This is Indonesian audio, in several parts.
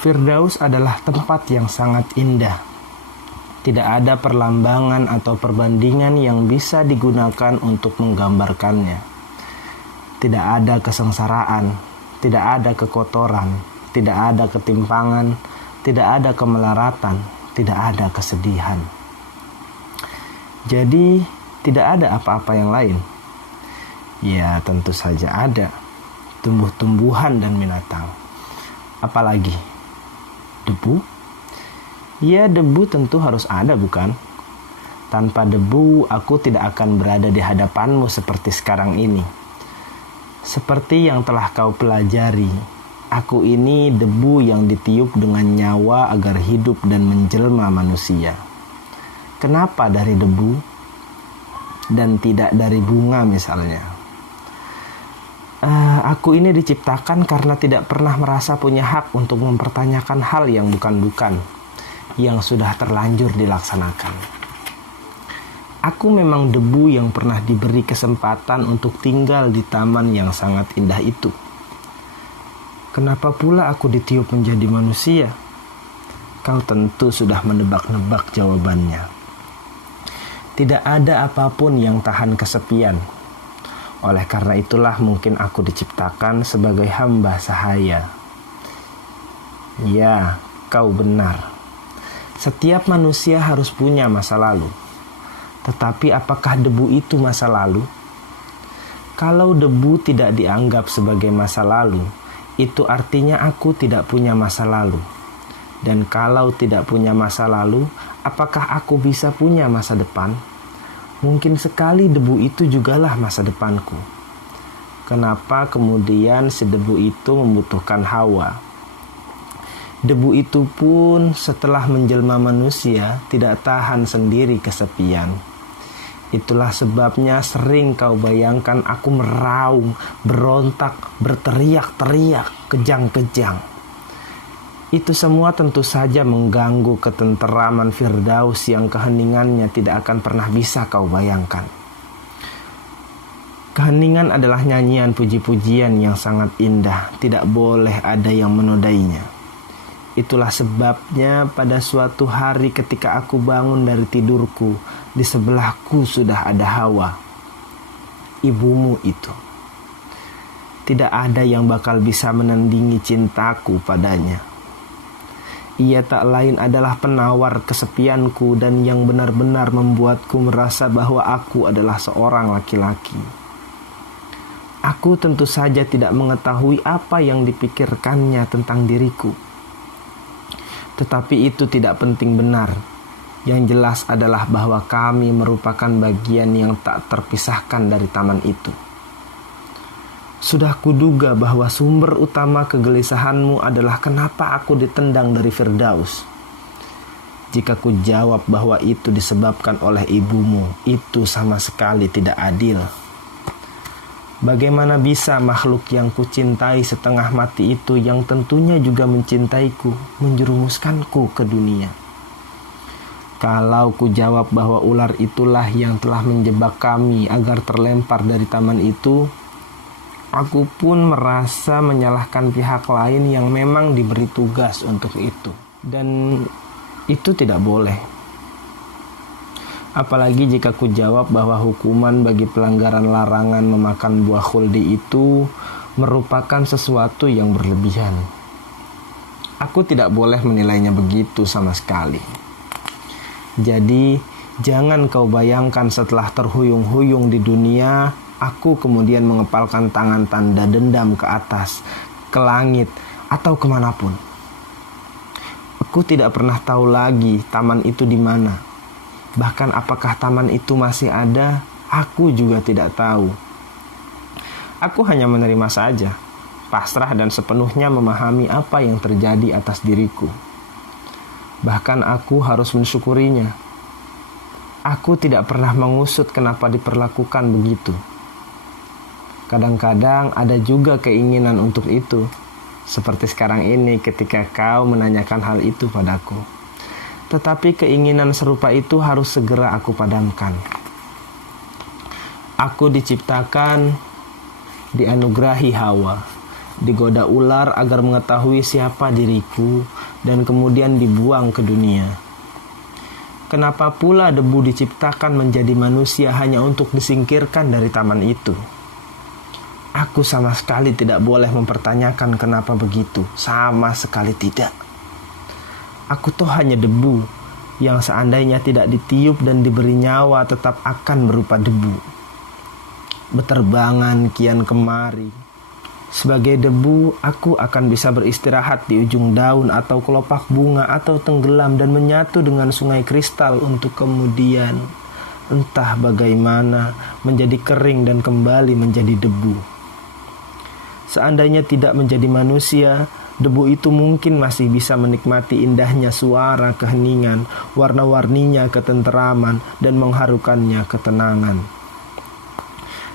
Firdaus adalah tempat yang sangat indah. Tidak ada perlambangan atau perbandingan yang bisa digunakan untuk menggambarkannya. Tidak ada kesengsaraan, tidak ada kekotoran, tidak ada ketimpangan, tidak ada kemelaratan, tidak ada kesedihan. Jadi, tidak ada apa-apa yang lain. Ya, tentu saja ada tumbuh-tumbuhan dan binatang. Apalagi debu? Ya, debu tentu harus ada, bukan? Tanpa debu, aku tidak akan berada di hadapanmu seperti sekarang ini. Seperti yang telah kau pelajari, aku ini debu yang ditiup dengan nyawa agar hidup dan menjelma manusia. Kenapa dari debu dan tidak dari bunga misalnya? Aku ini diciptakan karena tidak pernah merasa punya hak untuk mempertanyakan hal yang bukan-bukan, yang sudah terlanjur dilaksanakan. Aku memang debu yang pernah diberi kesempatan untuk tinggal di taman yang sangat indah itu. Kenapa pula aku ditiup menjadi manusia? Kau tentu sudah menebak-nebak jawabannya. Tidak ada apapun yang tahan kesepian. Oleh karena itulah mungkin aku diciptakan sebagai hamba sahaya. Ya, kau benar. Setiap manusia harus punya masa lalu. Tetapi apakah debu itu masa lalu? Kalau debu tidak dianggap sebagai masa lalu, itu artinya aku tidak punya masa lalu. Dan kalau tidak punya masa lalu, apakah aku bisa punya masa depan? Mungkin sekali debu itu jugalah masa depanku. Kenapa kemudian si debu itu membutuhkan Hawa? Debu itu pun setelah menjelma manusia tidak tahan sendiri kesepian. Itulah sebabnya sering kau bayangkan aku meraung, berontak, berteriak-teriak, kejang-kejang. Itu semua tentu saja mengganggu ketenteraman Firdaus yang keheningannya tidak akan pernah bisa kau bayangkan. Keheningan adalah nyanyian puji-pujian yang sangat indah, tidak boleh ada yang menodainya. Itulah sebabnya pada suatu hari ketika aku bangun dari tidurku, di sebelahku sudah ada Hawa, ibumu itu. Tidak ada yang bakal bisa menandingi cintaku padanya. Ia tak lain adalah penawar kesepianku dan yang benar-benar membuatku merasa bahwa aku adalah seorang laki-laki. Aku tentu saja tidak mengetahui apa yang dipikirkannya tentang diriku. Tetapi itu tidak penting benar. Yang jelas adalah bahwa kami merupakan bagian yang tak terpisahkan dari taman itu. Sudah kuduga bahwa sumber utama kegelisahanmu adalah kenapa aku ditendang dari Firdaus. Jika ku jawab bahwa itu disebabkan oleh ibumu, itu sama sekali tidak adil. Bagaimana bisa makhluk yang kucintai setengah mati itu yang tentunya juga mencintaiku, menjerumuskanku ke dunia? Kalau ku jawab bahwa ular itulah yang telah menjebak kami agar terlempar dari taman itu, aku pun merasa menyalahkan pihak lain yang memang diberi tugas untuk itu. Dan itu tidak boleh. Apalagi jika ku jawab bahwa hukuman bagi pelanggaran larangan memakan buah khuldi itu merupakan sesuatu yang berlebihan. Aku tidak boleh menilainya begitu sama sekali. Jadi, jangan kau bayangkan setelah terhuyung-huyung di dunia, aku kemudian mengepalkan tangan tanda dendam ke atas, ke langit, atau kemanapun. Aku tidak pernah tahu lagi taman itu di mana. Bahkan apakah taman itu masih ada, aku juga tidak tahu. Aku hanya menerima saja, pasrah dan sepenuhnya memahami apa yang terjadi atas diriku. Bahkan aku harus mensyukurinya. Aku tidak pernah mengusut kenapa diperlakukan begitu. Kadang-kadang ada juga keinginan untuk itu, seperti sekarang ini ketika kau menanyakan hal itu padaku. Tetapi keinginan serupa itu harus segera aku padamkan. Aku diciptakan, dianugerahi Hawa, digoda ular agar mengetahui siapa diriku, dan kemudian dibuang ke dunia. Kenapa pula debu diciptakan menjadi manusia hanya untuk disingkirkan dari taman itu? Aku sama sekali tidak boleh mempertanyakan kenapa begitu. Sama sekali tidak. Aku toh hanya debu yang seandainya tidak ditiup dan diberi nyawa tetap akan berupa debu, beterbangan kian kemari. Sebagai debu, aku akan bisa beristirahat di ujung daun atau kelopak bunga atau tenggelam dan menyatu dengan sungai kristal untuk kemudian, entah bagaimana, menjadi kering dan kembali menjadi debu. Seandainya tidak menjadi manusia, debu itu mungkin masih bisa menikmati indahnya suara keheningan, warna-warninya ketenteraman, dan mengharukannya ketenangan.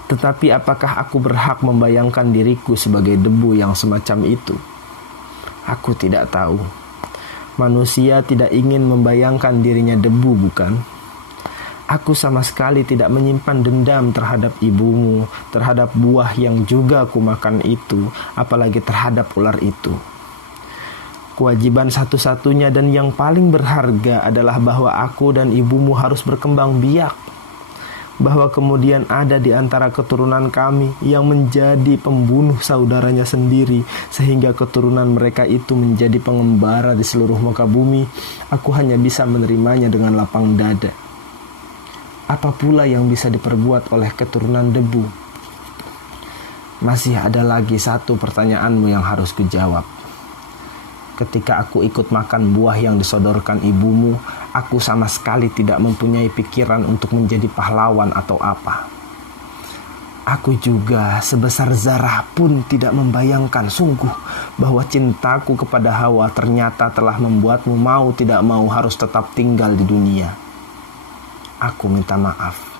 Tetapi apakah aku berhak membayangkan diriku sebagai debu yang semacam itu? Aku tidak tahu. Manusia tidak ingin membayangkan dirinya debu, bukan? Aku sama sekali tidak menyimpan dendam terhadap ibumu, terhadap buah yang juga kumakan itu, apalagi terhadap ular itu. Kewajiban satu-satunya dan yang paling berharga adalah bahwa aku dan ibumu harus berkembang biak, bahwa kemudian ada di antara keturunan kami yang menjadi pembunuh saudaranya sendiri, sehingga keturunan mereka itu menjadi pengembara di seluruh muka bumi. Aku hanya bisa menerimanya dengan lapang dada. Apa pula yang bisa diperbuat oleh keturunan debu? Masih ada lagi satu pertanyaanmu yang harus kujawab. Ketika aku ikut makan buah yang disodorkan ibumu, aku sama sekali tidak mempunyai pikiran untuk menjadi pahlawan atau apa. Aku juga sebesar zarah pun tidak membayangkan sungguh bahwa cintaku kepada Hawa ternyata telah membuatmu mau tidak mau harus tetap tinggal di dunia. Aku minta maaf.